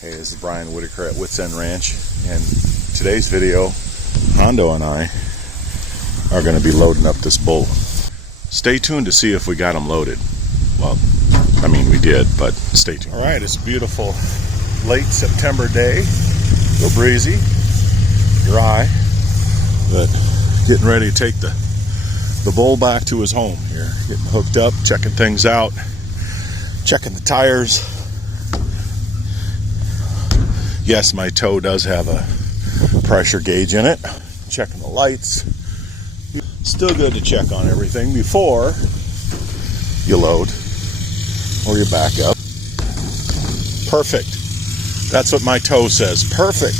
Hey, this is Brian Whitaker at Wits End Ranch, and today's video, Hondo and I are going to be loading up this bull. Stay tuned to see if we got him loaded. Well, I mean we did, but stay tuned. All right, it's a beautiful late September day. A little breezy, dry, but getting ready to take the bull back to his home here. Getting hooked up, checking things out, checking the tires. Yes, my tow does have a pressure gauge in it. Checking the lights. Still good to check on everything before you load or you back up. Perfect. That's what my tow says. Perfect.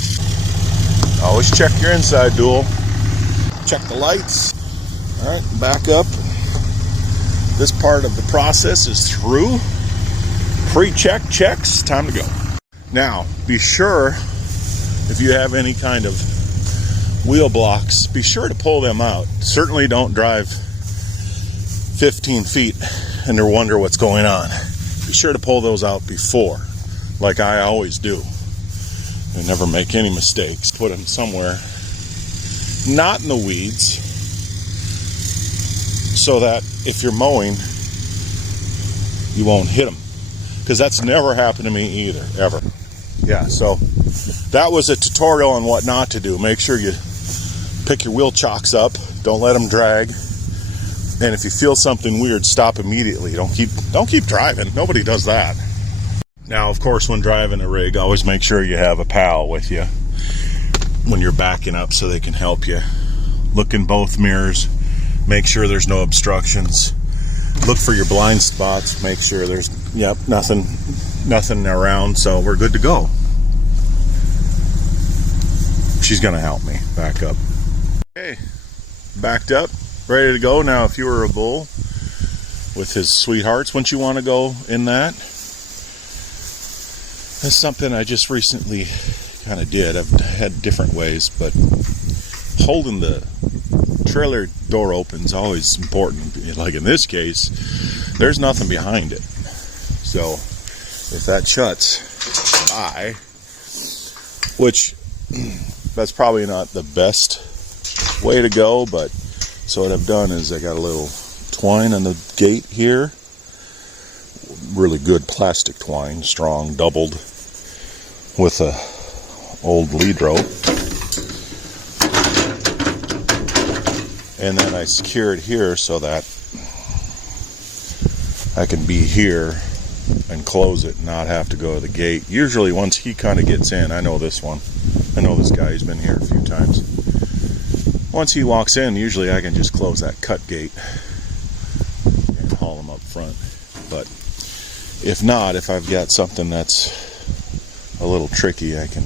Always check your inside dual. Check the lights. All right, back up. This part of the process is through. Pre-check checks. Time to go. Now, be sure, if you have any kind of wheel blocks, be sure to pull them out. Certainly don't drive 15 feet and wonder what's going on. Be sure to pull those out before, like I always do. And never make any mistakes. Put them somewhere, not in the weeds, so that if you're mowing, you won't hit them. Because that's never happened to me either, ever. Yeah, so that was a tutorial on what not to do. Make sure you pick your wheel chocks up. Don't let them drag. And if you feel something weird, stop immediately. Don't keep driving. Nobody does that. Now, of course, when driving a rig, always make sure you have a pal with you when you're backing up so they can help you. Look in both mirrors. Make sure there's no obstructions. Look for your blind spots. Make sure there's, nothing around, so we're good to go. She's gonna help me back up. Okay, backed up, ready to go. Now, if you were a bull with his sweethearts, wouldn't you want to go in that? That's something I just recently kind of did. I've had different ways, but holding the trailer door open is always important. Like in this case, there's nothing behind it, so if that shuts, bye. Which, that's probably not the best way to go, but so what I've done is I got a little twine on the gate here. Really good plastic twine, strong, doubled with a old lead rope. And then I secure it here so that I can be here and close it and not have to go to the gate. Usually once he kind of gets in, I know this one. I know this guy, he's been here a few times. Once he walks in, usually I can just close that cut gate and haul him up front. But if not, if I've got something that's a little tricky, I can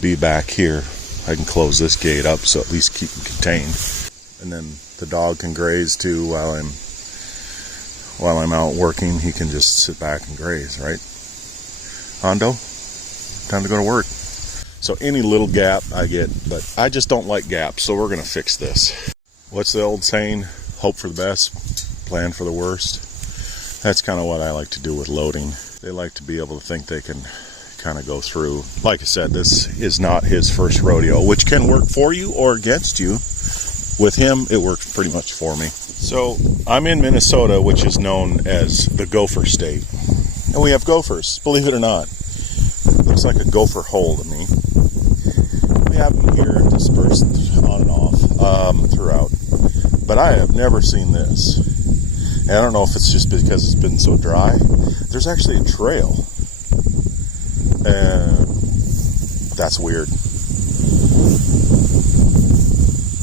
be back here. I can close this gate up so at least keep him contained. And then the dog can graze too while I'm out working. He can just sit back and graze, right? Hondo, time to go to work. So any little gap I get, but I just don't like gaps, so we're gonna fix this. What's the old saying? Hope for the best, plan for the worst. That's kind of what I like to do with loading. They like to be able to think they can kind of go through. Like I said, this is not his first rodeo, which can work for you or against you. With him, it worked pretty much for me. So I'm in Minnesota, which is known as the gopher state. And we have gophers, believe it or not. Looks like a gopher hole to me. We have them here dispersed on and off throughout. But I have never seen this. And I don't know if it's just because it's been so dry. There's actually a trail. And that's weird.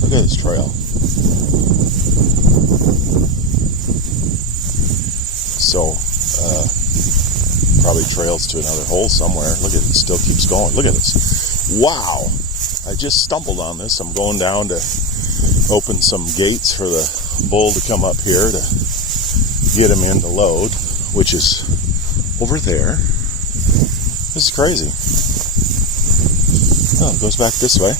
Look at this trail. So, probably trails to another hole somewhere. Look at it, still keeps going. Look at this. Wow! I just stumbled on this. I'm going down to open some gates for the bull to come up here to get him in to load, which is over there. This is crazy. Oh, it goes back this way.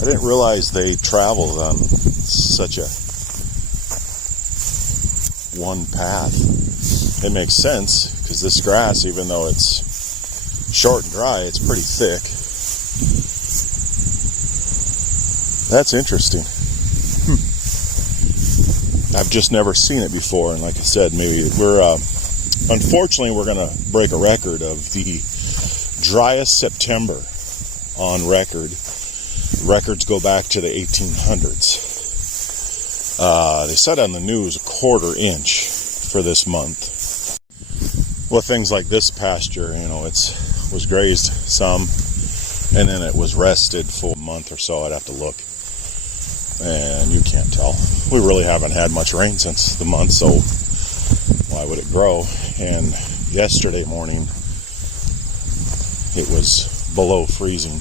I didn't realize they traveled on such a one path. it makes sense because this grass, even though it's short and dry, it's pretty thick. That's interesting. I've just never seen it before, and like I said, maybe unfortunately we're going to break a record of the driest September on record. Records go back to the 1800s. They said on the news a 1/4 inch for this month. Well, things like this pasture, it was grazed some, and then it was rested for a month or so. I'd have to look, and you can't tell. We really haven't had much rain since the month, so why would it grow? And yesterday morning, it was below freezing.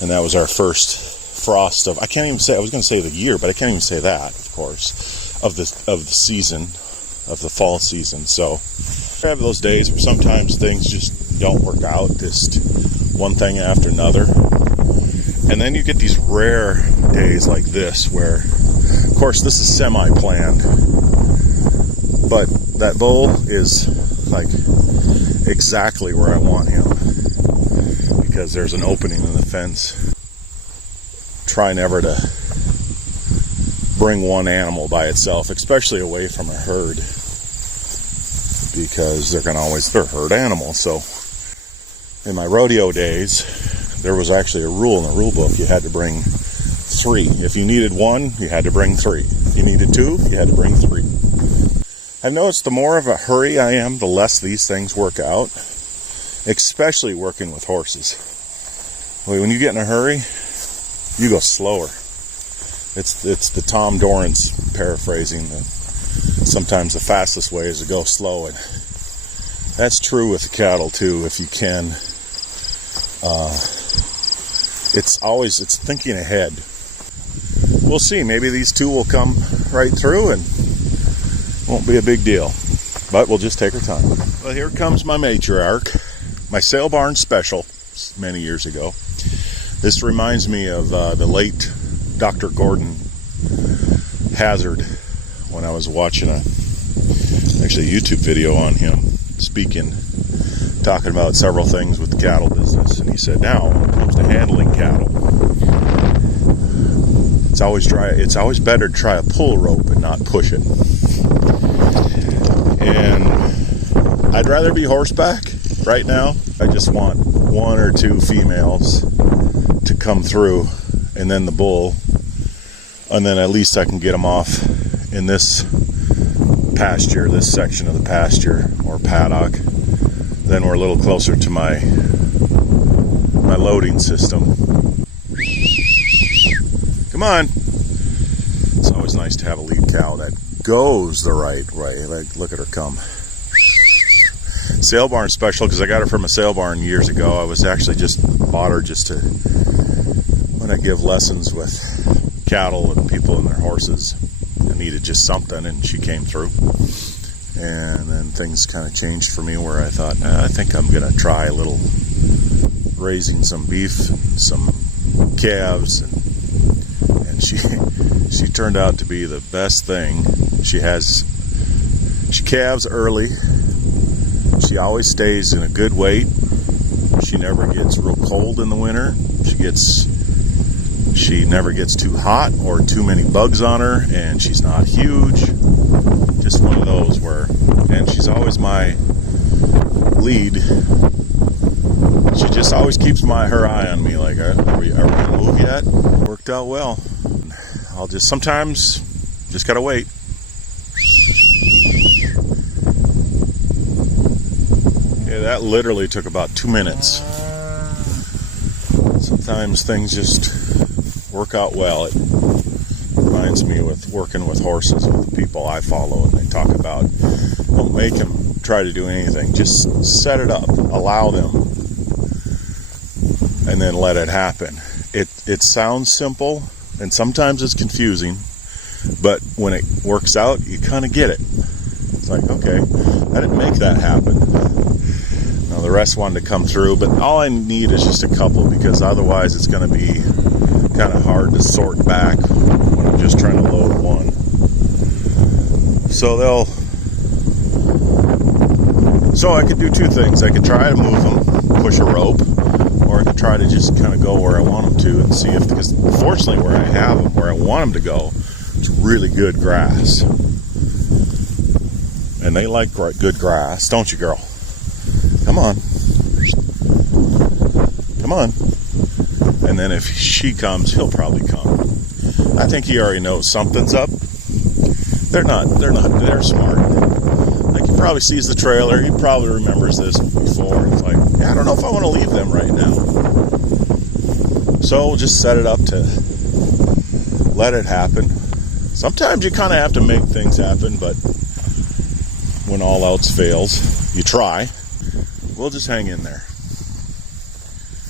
And that was our first frost of, I can't even say, I was going to say the year, but I can't even say that, of course, of the season, of the fall season. So I have those days where sometimes things just don't work out, just one thing after another. And then you get these rare days like this where, of course, this is semi-planned, but that bull is like exactly where I want him. Because there's an opening in the fence. Try never to bring one animal by itself, especially away from a herd, because they're herd animals. So in my rodeo days, there was actually a rule in the rule book. You had to bring 3. If you needed 1, you had to bring 3. If you needed 2, you had to bring 3. I've noticed the more of a hurry I am, the less these things work out, especially working with horses. When you get in a hurry, you go slower. It's the Tom Dorrance paraphrasing. Sometimes the fastest way is to go slow, and that's true with the cattle too. If you can, it's thinking ahead. We'll see. Maybe these 2 will come right through, and won't be a big deal. But we'll just take our time. Well, here comes my matriarch, my sale barn special, many years ago. This reminds me of the late Dr. Gordon Hazard when I was watching a YouTube video on him speaking, talking about several things with the cattle business. And he said, now, when it comes to handling cattle, it's always better to try a pull rope and not push it. And I'd rather be horseback right now. I just want 1 or 2 females to come through, and then the bull, and then at least I can get them off in this pasture, this section of the pasture or paddock. Then we're a little closer to my loading system. Come on. It's always nice to have a lead cow that goes the right way. Like, look at her come. Sale barn special because I got her from a sale barn years ago. I was actually just bought her just to, when I give lessons with cattle and people and their horses, I needed just something, and she came through. And then things kind of changed for me where I thought, I think I'm going to try a little raising some beef, some calves, and she turned out to be the best thing. She calves early. She always stays in a good weight. She never gets real cold in the winter. She never gets too hot or too many bugs on her, and she's not huge. Just one of those and she's always my lead. She just always keeps her eye on me, like, are we gonna move yet? Worked out well. I'll sometimes gotta wait. Yeah, that literally took about 2 minutes. Sometimes things just work out well. It reminds me with working with horses, with the people I follow, and they talk about, don't make them try to do anything. Just set it up, allow them, and then let it happen. It sounds simple, and sometimes it's confusing, but when it works out, you kind of get it. It's like, okay, I didn't make that happen. Now the rest wanted to come through, but all I need is just a couple, because otherwise it's going to be kind of hard to sort back when I'm just trying to load one. So So I could do two things. I could try to move them, push a rope, or I could try to just kind of go where I want them to and see if, because fortunately where I have them, where I want them to go, it's really good grass. And they like good grass, don't you, girl? Come on. Come on. And then if she comes, he'll probably come. I think he already knows something's up. They're smart. Like, he probably sees the trailer. He probably remembers this before. It's like, yeah, I don't know if I want to leave them right now. So we'll just set it up to let it happen. Sometimes you kind of have to make things happen, but when all else fails, you try. We'll just hang in there.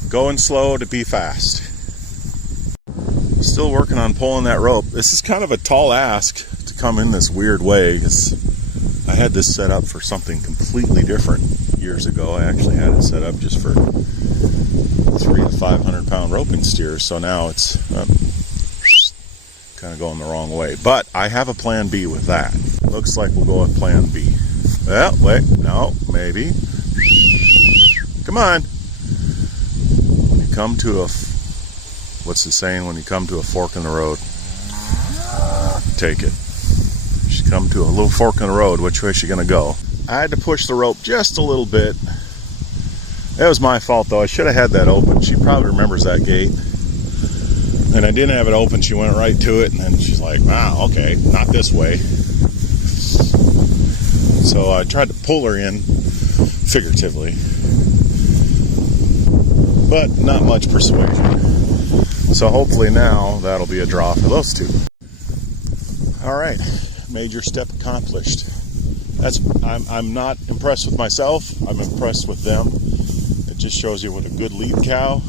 Going slow to be fast. Still working on pulling that rope. This is kind of a tall ask to come in this weird way, because I had this set up for something completely different years ago. I actually had it set up just for 300 to 500 pound roping steers. So now it's kind of going the wrong way. But I have a plan B with that. Looks like we'll go with plan B. Well, wait, no, maybe. Come on. When you come to a, what's the saying? When you come to a fork in the road, take it. You come to a little fork in the road, which way is she gonna go? I had to push the rope just a little bit. It was my fault though. I should have had that open. She probably remembers that gate. And I didn't have it open. She went right to it, and then she's like, wow, okay, not this way. So I tried to pull her in figuratively, but not much persuasion. So hopefully now that'll be a draw for those two. All right, major step accomplished. I'm not impressed with myself. I'm impressed with them. It just shows you what a good lead cow,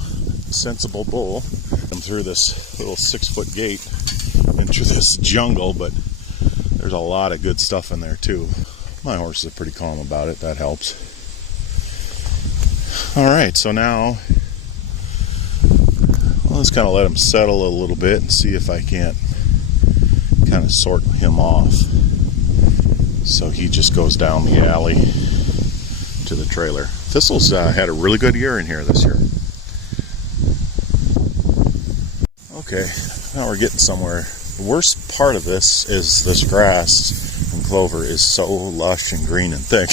sensible bull. I'm through this little 6-foot gate into this jungle, but there's a lot of good stuff in there too. My horses are pretty calm about it. That helps. All right, so now I'll just kind of let him settle a little bit and see if I can't kind of sort him off. So he just goes down the alley to the trailer. Thistle's had a really good year in here this year. Okay, now we're getting somewhere. The worst part of this is this grass and clover is so lush and green and thick.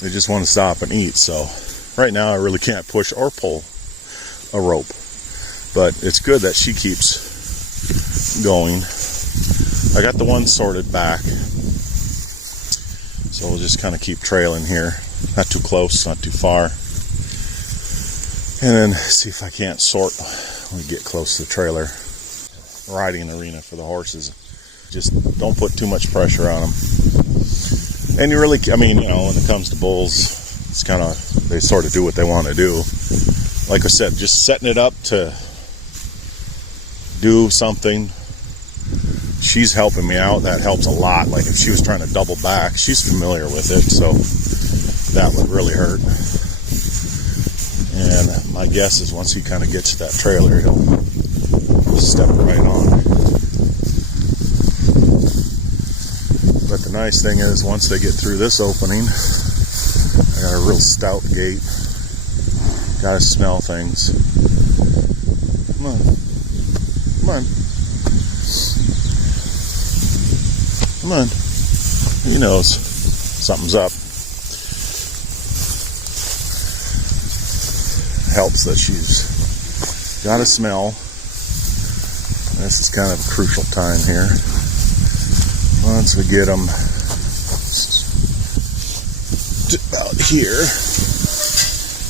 They just want to stop and eat. So right now I really can't push or pull a rope. But it's good that she keeps going. I got the one sorted back. So we'll just kind of keep trailing here. Not too close, not too far. And then see if I can't sort when we get close to the trailer. Riding arena for the horses. Just don't put too much pressure on them. And you really, I mean, you know, when it comes to bulls, it's kind of, they sort of do what they want to do. Like I said, just setting it up to do something. She's helping me out. That helps a lot. Like if she was trying to double back, she's familiar with it, so that would really hurt. And my guess is once he kind of gets to that trailer, he'll step right on. But the nice thing is, once they get through this opening, I got a real stout gate. Gotta smell things. Come on. Come on. Come on. He knows something's up. Helps that she's got a smell. This is kind of a crucial time here. Once we get them about here,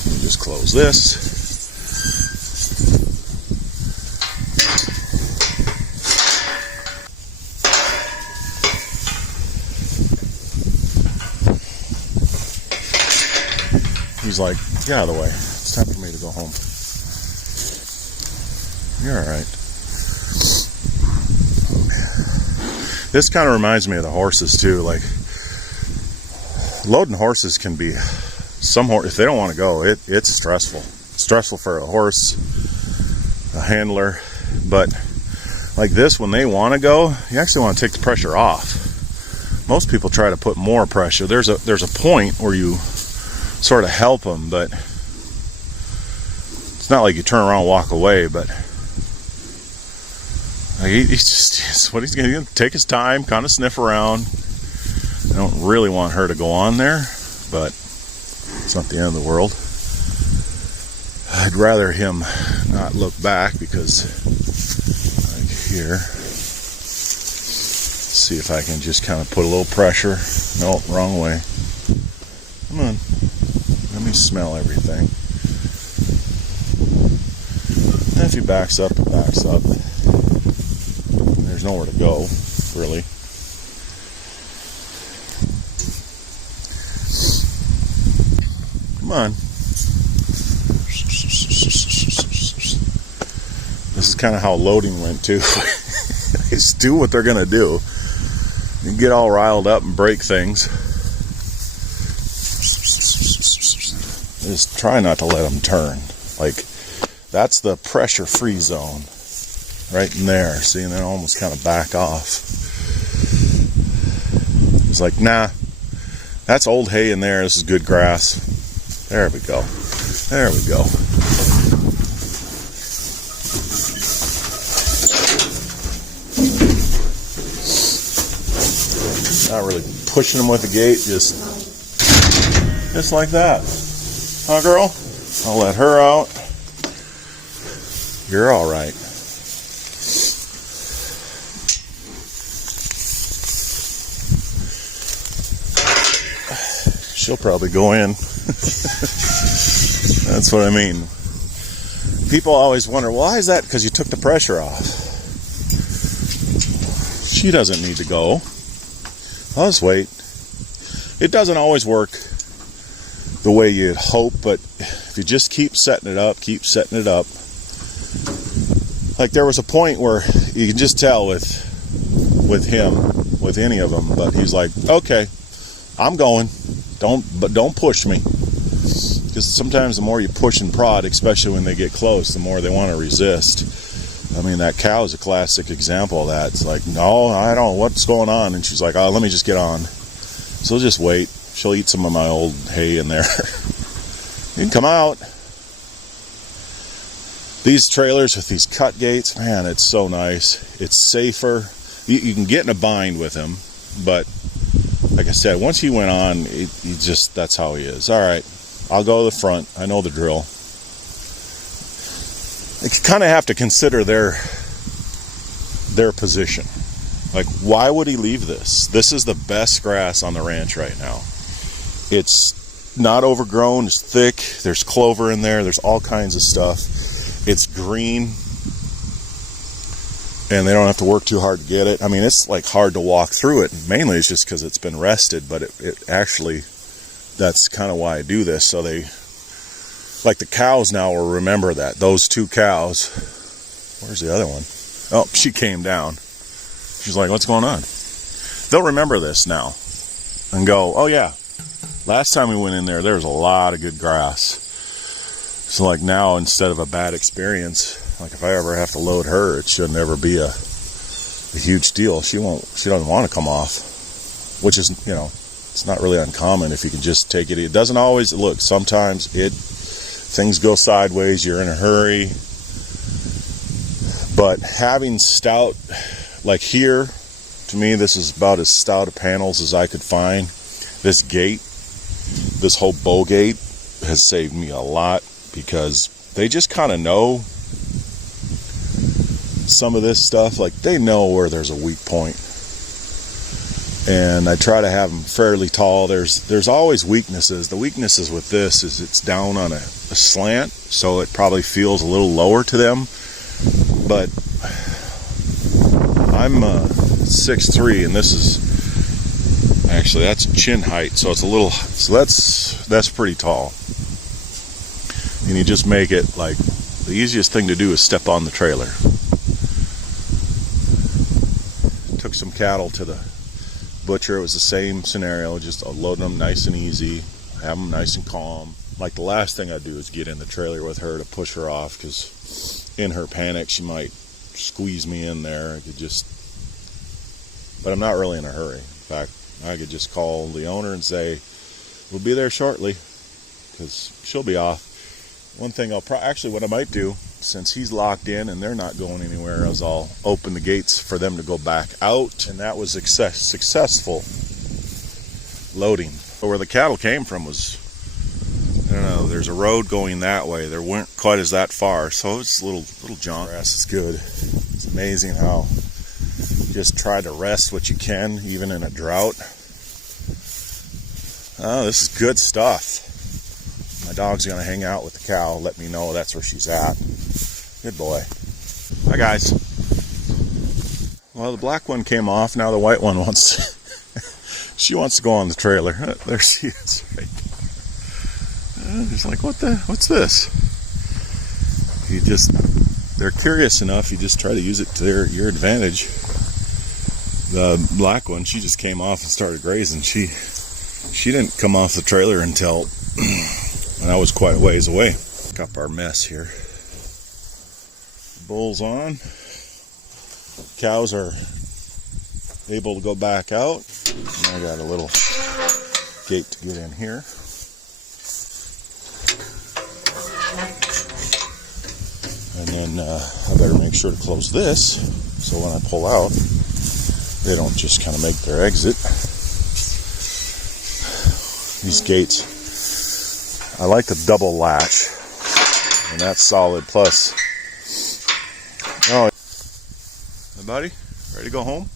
we'll just close this. He's like, get out of the way. It's time for me to go home. You're all right. This kind of reminds me of the horses too. Like, loading horses can be, if they don't want to go, it's stressful. It's stressful for a horse, a handler, but like this, when they want to go, you actually want to take the pressure off. Most people try to put more pressure. There's a point where you sort of help him, but it's not like you turn around and walk away, but it's what he's going to take his time, kind of sniff around. I don't really want her to go on there, but it's not the end of the world. I'd rather him not look back because, like here, see if I can just kind of put a little pressure. No, wrong way. Come on, let me smell everything. And if he backs up, he backs up. There's nowhere to go, really. Come on. This is kind of how loading went too. They just do what they're gonna do. You get all riled up and break things. Just try not to let them turn. Like, that's the pressure-free zone. Right in there. See, and then almost kind of back off. It's like, nah, that's old hay in there. This is good grass. There we go. There we go. Not really pushing them with the gate, just like that. Huh, girl? I'll let her out. You're all right. She'll probably go in. That's what I mean. People always wonder, well, why is that? Because you took the pressure off. She doesn't need to go. I'll just wait. It doesn't always work the way you'd hope, but if you just keep setting it up, like there was a point where you can just tell with him, with any of them, but he's like, okay, I'm going. Don't push me. Because sometimes the more you push and prod, especially when they get close, the more they want to resist. I mean, that cow is a classic example of that. It's like, no, I don't know what's going on. And she's like, oh, let me just get on. So just wait. She'll eat some of my old hay in there. You can come out. These trailers with these cut gates, man, it's so nice. It's safer. You can get in a bind with him, but like I said, once he went on, that's how he is. All right, I'll go to the front. I know the drill. You kind of have to consider their position. Like, why would he leave this? This is the best grass on the ranch right now. It's not overgrown. It's thick. There's clover in there. There's all kinds of stuff. It's green. And they don't have to work too hard to get it. I mean, it's like hard to walk through it. Mainly it's just because it's been rested, but it actually, that's kind of why I do this. So they, like the cows now will remember that. Those two cows, where's the other one? Oh, she came down. She's like, what's going on? They'll remember this now and go, oh yeah, last time we went in there, there was a lot of good grass. So like now, instead of a bad experience, like if I ever have to load her, it shouldn't ever be a huge deal. She doesn't want to come off, which is, it's not really uncommon if you can just take it. It doesn't always, look, sometimes things go sideways, you're in a hurry. But having stout, like here, to me, this is about as stout of panels as I could find. This gate, this whole bow gate has saved me a lot because they just kind of know some of this stuff. Like, they know where there's a weak point. And I try to have them fairly tall. There's always weaknesses. The weaknesses with this is it's down on a slant, so it probably feels a little lower to them. But I'm 6'3", and this is actually, that's chin height, so it's a little, so that's pretty tall. And you just make it like, the easiest thing to do is step on the trailer. Took some cattle to the butcher. It was the same scenario, just loading them nice and easy, have them nice and calm. Like, the last thing I do is get in the trailer with her to push her off, because in her panic she might squeeze me in there. I could just, but I'm not really in a hurry. In fact, I could just call the owner and say, we'll be there shortly. because she'll be off. One thing actually what I might do, since he's locked in and they're not going anywhere, is I'll open the gates for them to go back out. And that was successful loading. Where the cattle came from was, I don't know, there's a road going that way. There weren't quite as that far, so it's a little jaunt. Grass is good. It's amazing how just try to rest what you can, even in a drought. Oh, this is good stuff. My dog's gonna hang out with the cow, let me know that's where she's at. Good boy. Hi guys. Well, the black one came off, now the white one wants to, she wants to go on the trailer. There she is, right. It's like, what's this? They're curious enough, you just try to use it to your advantage. The black one, she just came off and started grazing. She didn't come off the trailer until when I was quite a ways away. Look up our mess here. Bull's on. Cows are able to go back out. And I got a little gate to get in here. And then I better make sure to close this so when I pull out, they don't just kind of make their exit. These gates, I like the double latch, and that's solid. Plus, oh, hey buddy, ready to go home?